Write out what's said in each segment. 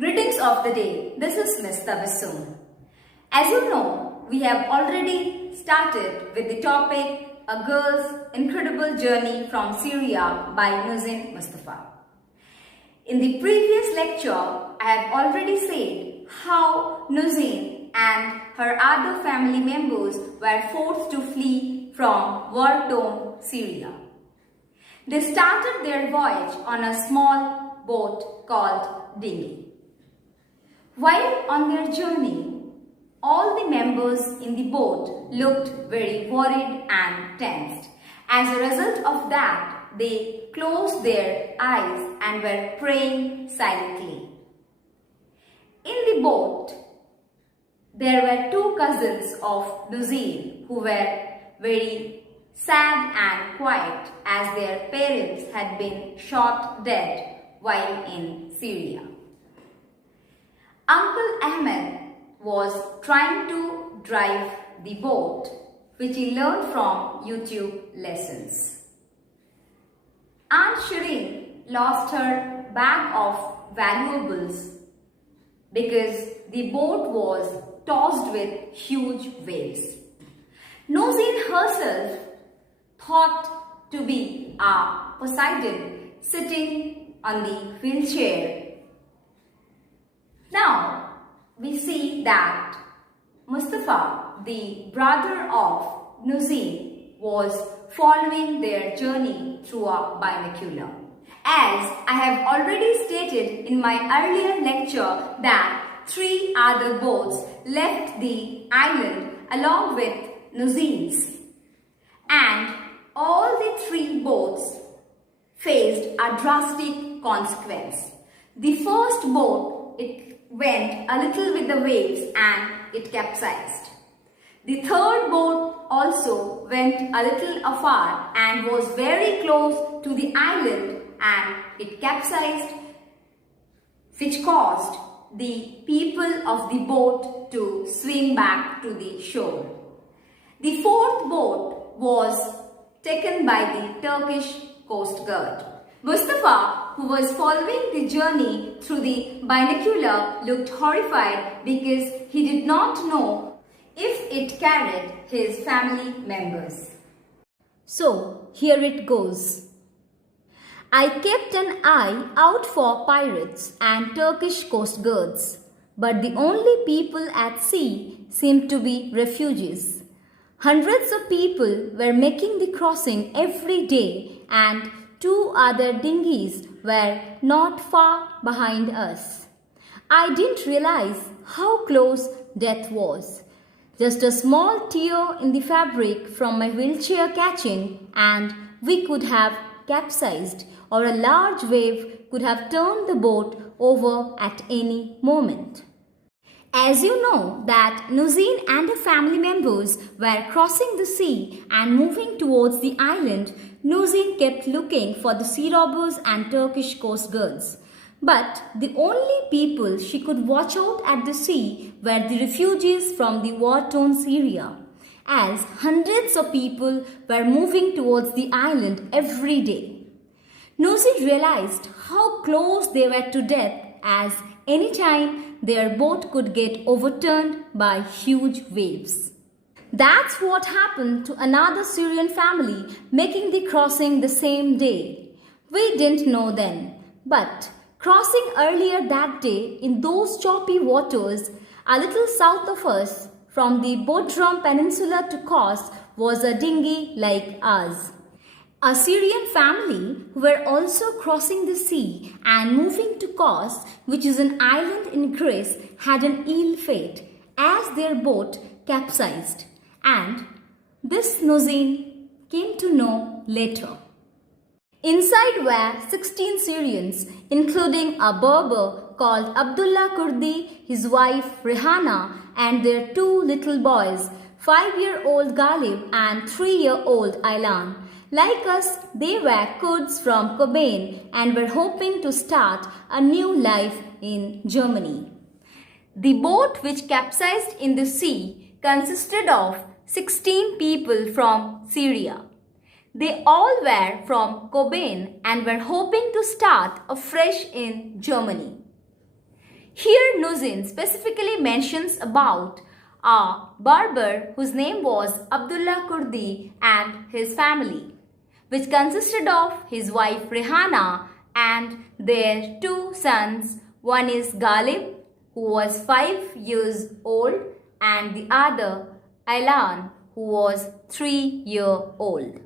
Greetings of the day. This is Ms. Tabassum. As you know, we have already started with the topic A Girl's Incredible Journey from Syria by Nujeen Mustafa. In the previous lecture, I have already said how Nujeen and her other family members were forced to flee from war-torn Syria. They started their voyage on a small boat called dinghy. While on their journey, all the members in the boat looked very worried and tensed. As a result of that, they closed their eyes and were praying silently. In the boat, there were two cousins of Nujeen who were very sad and quiet as their parents had been shot dead while in Syria. Uncle Ahmed was trying to drive the boat, which he learned from YouTube lessons. Aunt Shireen lost her bag of valuables because the boat was tossed with huge waves. Nujeen herself thought to be a Poseidon sitting on the wheelchair. Now we see that Mustafa, the brother of Nujeen, was following their journey through a binocular. As I have already stated in my earlier lecture that 3 other boats left the island along with Nujeen's, and all the 3 boats faced a drastic consequence. The first boat, it went a little with the waves and it capsized. The third boat also went a little afar and was very close to the island and it capsized, which caused the people of the boat to swim back to the shore. The fourth boat was taken by the Turkish Coast Guard. Mustafa, who was following the journey through the binocular, looked horrified because he did not know if it carried his family members. So, here it goes. I kept an eye out for pirates and Turkish coast guards, but the only people at sea seemed to be refugees. Hundreds of people were making the crossing every day, and 2 other dinghies were not far behind us. I didn't realize how close death was. Just a small tear in the fabric from my wheelchair catching and we could have capsized, or a large wave could have turned the boat over at any moment. As you know that Nujeen and her family members were crossing the sea and moving towards the island, Nujeen kept looking for the sea robbers and Turkish coast guards. But the only people she could watch out at the sea were the refugees from the war-torn Syria, as hundreds of people were moving towards the island every day. Nujeen realized how close they were to death, as anytime their boat could get overturned by huge waves. That's what happened to another Syrian family making the crossing the same day. We didn't know then, but crossing earlier that day in those choppy waters a little south of us from the Bodrum Peninsula to Kos was a dinghy like ours. A Syrian family who were also crossing the sea and moving to Kos, which is an island in Greece, had an ill fate as their boat capsized. And this Nujeen came to know later. Inside were 16 Syrians, including a Berber called Abdullah Kurdi, his wife Rehana, and their 2 little boys, 5-year-old Galib and 3-year-old Aylan. Like us, they were Kurds from Kobane and were hoping to start a new life in Germany. The boat which capsized in the sea consisted of 16 people from Syria. They all were from Kobane and were hoping to start afresh in Germany. Here Nujeen specifically mentions about a barber whose name was Abdullah Kurdi and his family, which consisted of his wife Rehana and their two sons. One is Ghalib, who was 5 years old, and the other Ailan, who was 3 years old.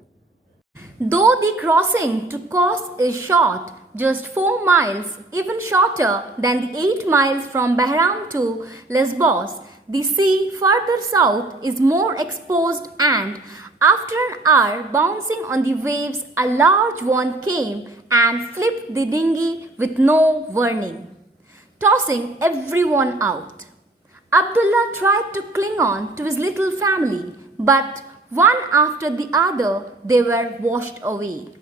Though the crossing to Kos is short, just 4 miles, even shorter than the 8 miles from Bahram to Lesbos, the sea further south is more exposed, and after an hour bouncing on the waves, a large one came and flipped the dinghy with no warning, tossing everyone out. Abdullah tried to cling on to his little family, but one after the other they were washed away.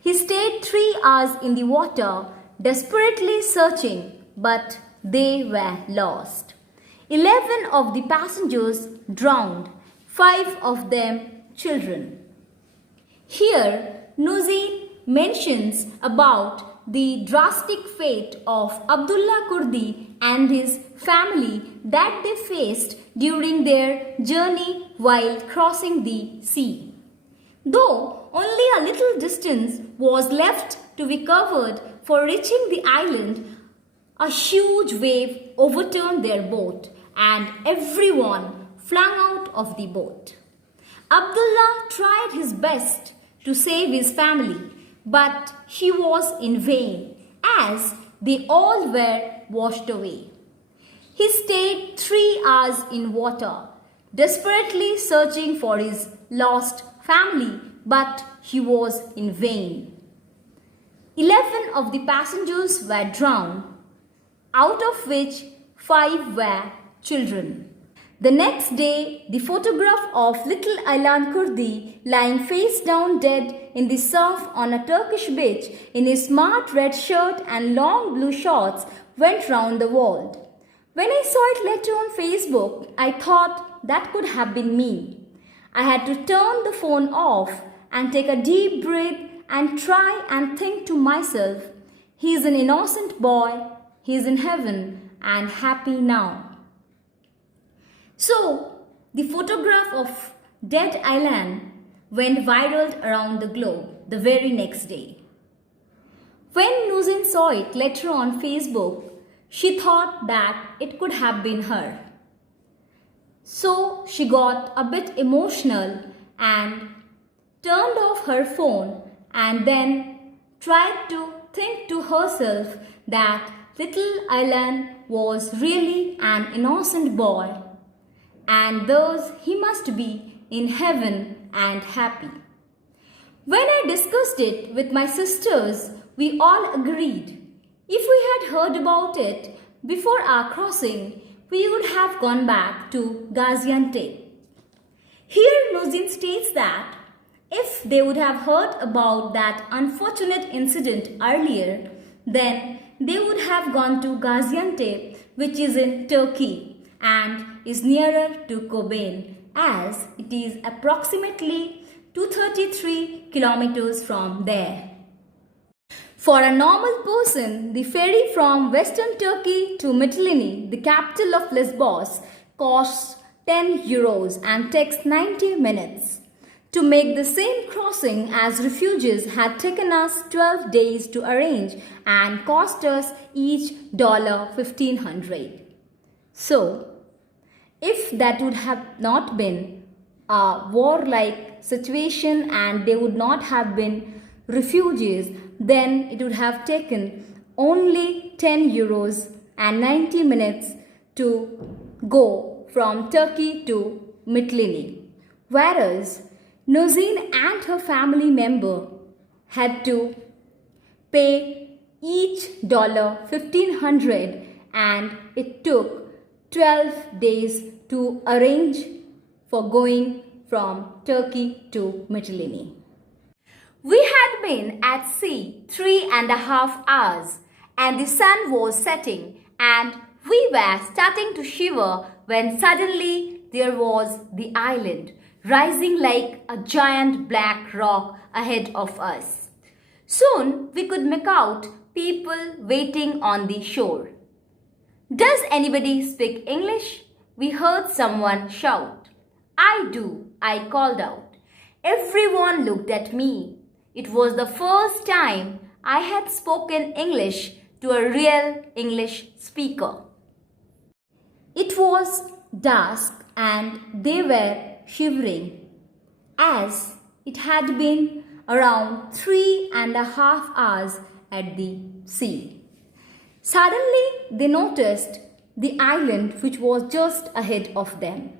He stayed 3 hours in the water, desperately searching, but they were lost. 11 of the passengers drowned, 5 of them children. Here, Nujeen mentions about the drastic fate of Abdullah Kurdi and his family that they faced during their journey while crossing the sea. Though only a little distance was left to be covered for reaching the island, a huge wave overturned their boat and everyone flung out of the boat. Abdullah tried his best to save his family, but he was in vain as they all were washed away. He stayed 3 hours in water, desperately searching for his lost family, but he was in vain. 11 of the passengers were drowned, out of which 5 were children. The next day, the photograph of little Aylan Kurdi lying face down dead in the surf on a Turkish beach in his smart red shirt and long blue shorts went round the world. When I saw it later on Facebook, I thought that could have been me. I had to turn the phone off and take a deep breath and try and think to myself, he is an innocent boy, he is in heaven and happy now. So, the photograph of dead Aylan went viral around the globe the very next day. When Nujeen saw it later on Facebook, she thought that it could have been her. So, she got a bit emotional and turned off her phone and then tried to think to herself that little Aylan was really an innocent boy, and thus he must be in heaven and happy. When I discussed it with my sisters, we all agreed. If we had heard about it before our crossing, we would have gone back to Gaziantep. Here Nujeen states that if they would have heard about that unfortunate incident earlier, then they would have gone to Gaziantep, which is in Turkey and is nearer to Kobane, as it is approximately 233 kilometers from there. For a normal person, the ferry from western Turkey to Mytilene, the capital of Lesbos, costs 10 euros and takes 90 minutes. To make the same crossing as refugees had taken us 12 days to arrange and cost us each $1,500. So, if that would have not been a war-like situation and they would not have been refugees, then it would have taken only 10 euros and 90 minutes to go from Turkey to Mytilene. Whereas Nujeen and her family member had to pay each $1,500 and it took 12 days to arrange for going from Turkey to Mytilene. We had been at sea 3.5 hours and the sun was setting and we were starting to shiver when suddenly there was the island rising like a giant black rock ahead of us. Soon we could make out people waiting on the shore. Does anybody speak English? We heard someone shout. I do, I called out. Everyone looked at me. It was the first time I had spoken English to a real English speaker. It was dusk and they were shivering, as it had been around 3.5 hours at the sea. Suddenly they noticed the island which was just ahead of them,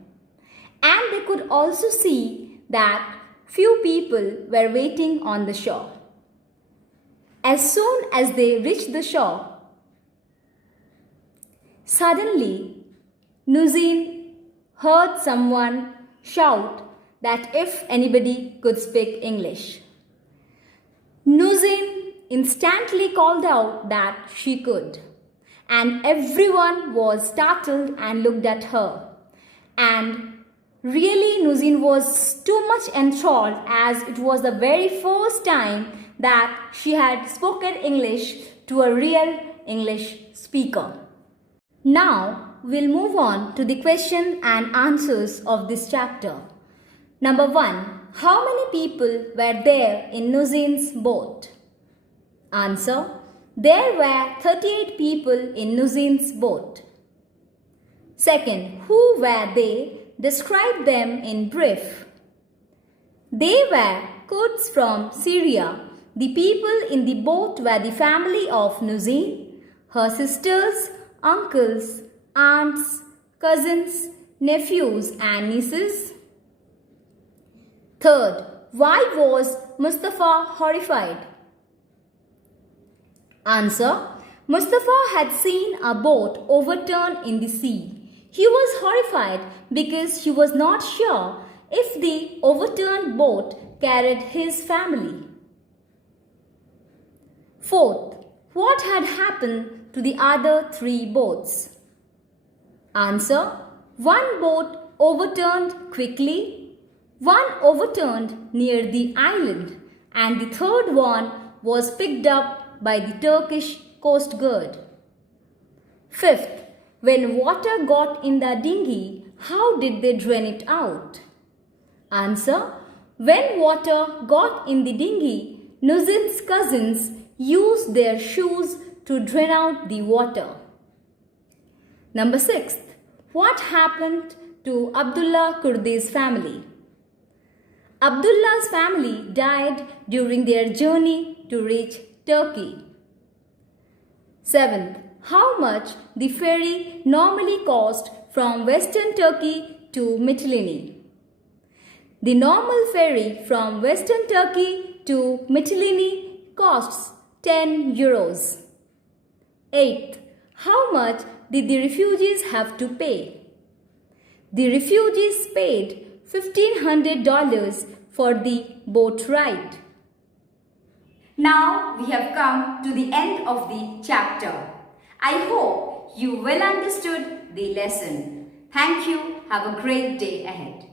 and they could also see that few people were waiting on the shore. As soon as they reached the shore, suddenly Nujeen heard someone shout that if anybody could speak English. Nujeen instantly called out that she could, and everyone was startled and looked at her. And really, Nujeen was too much enthralled, as it was the very first time that she had spoken English to a real English speaker. Now, we'll move on to the question and answers of this chapter. Number 1. How many people were there in Nujeen's boat? Answer. There were 38 people in Nujeen's boat. Second, who were they? Describe them in brief. They were Kurds from Syria. The people in the boat were the family of Nujeen, her sisters, uncles, aunts, cousins, nephews and nieces. Third, why was Mustafa horrified? Answer. Mustafa had seen a boat overturned in the sea. He was horrified because he was not sure if the overturned boat carried his family. Fourth, what had happened to the other 3 boats? Answer. One boat overturned quickly, one overturned near the island, and the third one was picked up by the Turkish Coast Guard. Fifth, when water got in the dinghy, how did they drain it out? Answer. When water got in the dinghy, Nujeen's cousins used their shoes to drain out the water. Number 6. What happened to Abdullah Kurdi's family? Abdullah's family died during their journey to reach Turkey. 7th. How much the ferry normally cost from Western Turkey to Mytilene? The normal ferry from Western Turkey to Mytilene costs 10 euros. 8th. How much did the refugees have to pay? The refugees paid $1,500 for the boat ride. Now we have come to the end of the chapter. I hope you well understood the lesson. Thank you. Have a great day ahead.